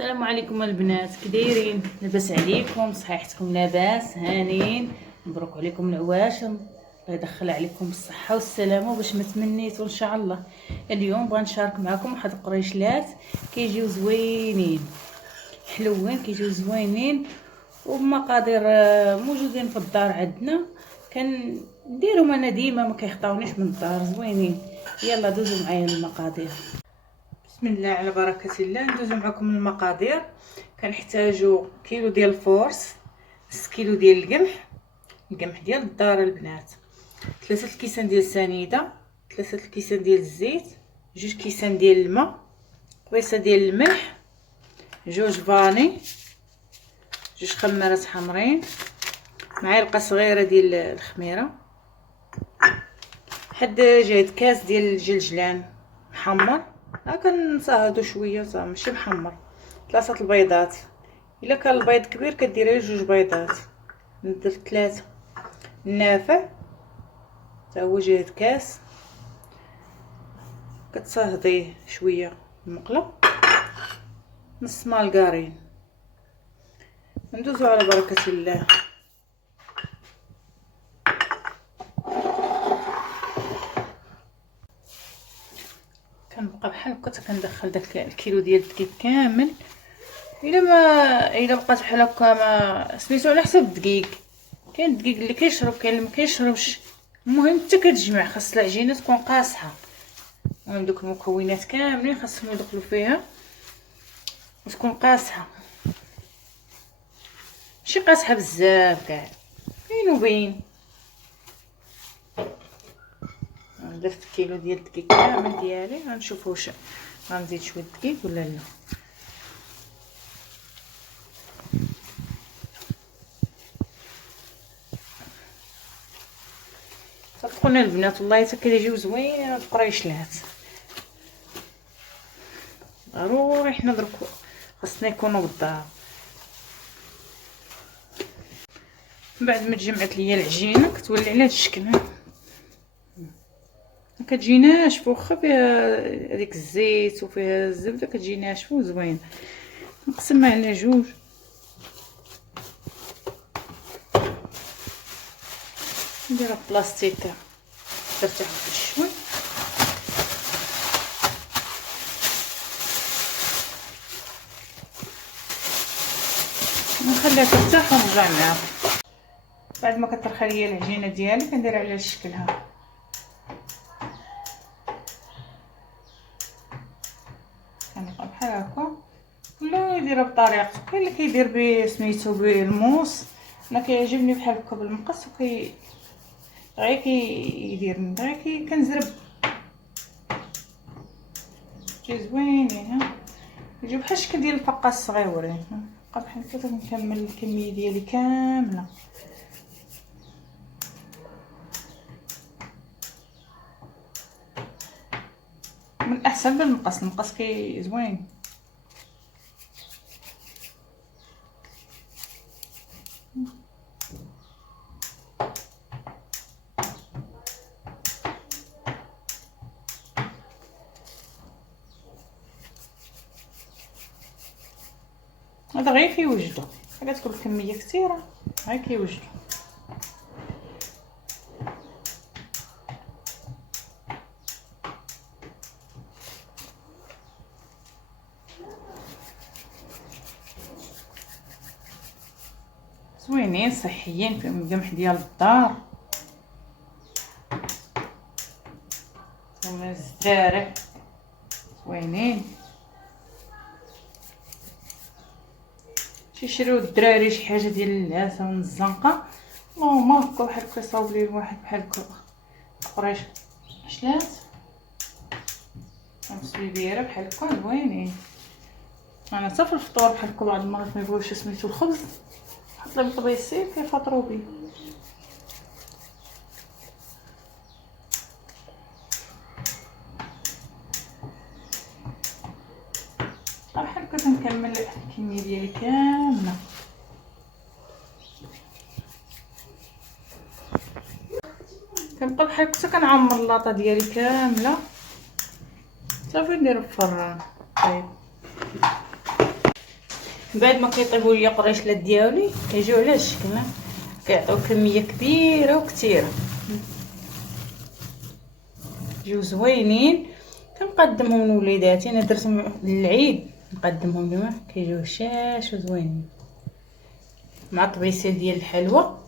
السلام عليكم البنات، كي دايرين؟ لاباس عليكم؟ صحيحتكم لاباس؟ هانين؟ مبروك عليكم العواشر، الله يدخل عليكم بالصحه والسلامه وباش ما تمنيتوا ان شاء الله. اليوم بغا نشارك معكم واحد القريشلات كيجيو زوينين حلوين، كيجيو زوينين وبمقادير موجودين في الدار عندنا، كنديرهم انا ديما ما كيخطاونيش من الدار، زوينين. يلا دوزوا معايا المقادير. بسم الله على بركه الله. ندوزو معكم المقادير. كنحتاجو كيلو ديال الفورس، نص كيلو ديال القمح ديال الدار البنات، 3 الكيسان ديال السنيده، 3 الكيسان ديال الزيت، 2 كيسان ديال الماء، قبيصه ديال الملح، 2 فاني، 2 خمارات حمرين، معلقه صغيره ديال الخميره، حد جهد كاس ديال الجلجلان محمر، كنصهدو شويه صافي ماشي محمر، 3 البيضات، الا كان البيض كبير كديري 2 بيضات، ندير 3 النافع حتى هو جهد كاس، كتصهديه شويه المقله، نص مالغارين. ندوزو على بركه الله. كنبقى بحال هكا كندخل داك الكيلو ديال الدقيق كامل، الا بقات بحال هكا ما سميتو على حسب الدقيق، كاين الدقيق اللي كيشرب كاين اللي ما كيشربش. المهم حتى كتجمع، خاص العجينه تكون قاصحه. المهم دوك المكونات كاملين خاصهم يدخلوا فيها وتكون قاصحه، ماشي قاصحه بزاف كاع، بين وبين. درت كيلو ديال الدقيق كامل ديالي، غنشوفوا واش غنزيد شويه دقيق ولا لا. صدقوني البنات والله حتى كيجيو زوينين هاد القريشلات، ضروري حنا درك خاصنا يكونوا بالدار. من بعد ما تجمعت ليا العجينه كتولي على هاد الشكل، كتجي ناشفه، واخا فيها هذيك الزيت وفيها الزبده كتجي ناشفه وزوين. نقسمها على 2، نديرها في بلاستيك ترتاح في الشوي، نخليها ترتاح ونرجع معاها. بعد ما كترخى ليا العجينه ديالي كندير على الشكل ها، كنبقى بحال هكا، ولا يديرها بطريقته. كاين اللي كيدير سميتو بالموس، انا كيعجبني بحال هكا بالمقص، غير كيدير غير كنزرب، تجي زوينين ها، يجيو بحال الشكل ديال الفقاس الصغيورين. نبقى بحال هكا نكمل الكميه ديالي كامله. من الاحسن بالمقص، المقص زوين. هذا غير كيوجدو، الا تكون الكميه كثيره غير كيوجدو. زوينين صحيين، فيهم القمح ديال الدار ومن الزرع، زوينين. تيشريو الدراري شي حاجه ديال العسل من الزنقه، اللهم هكا بحال هكا يصاوب لي الواحد بحال هكا قريش عشلات مسبيبيره بحال هكا زوينين. انا حتى في الفطور بحال هكا بعض المرات ما يبغيوش سميتو الخبز، نحط لهم طبيسيل كيفطروا بيه. بحال هكا كنكمل الكميه ديالي كامله. كنبقى بحال هكا كنعمر اللاطه ديالي كامله صافي ندير في الفران. طيب بعد ما كيطيبوا ليا قريشلات ديالي كيجيو على الشكل، كيعطيو كميه كبيره وكثيره، جيو زوينين. كنقدمهم لوليداتي، انا درتهم للعيد نقدمهم لهم، كيجيو هشاش وزوينين مع طبيسيل ديال الحلوى.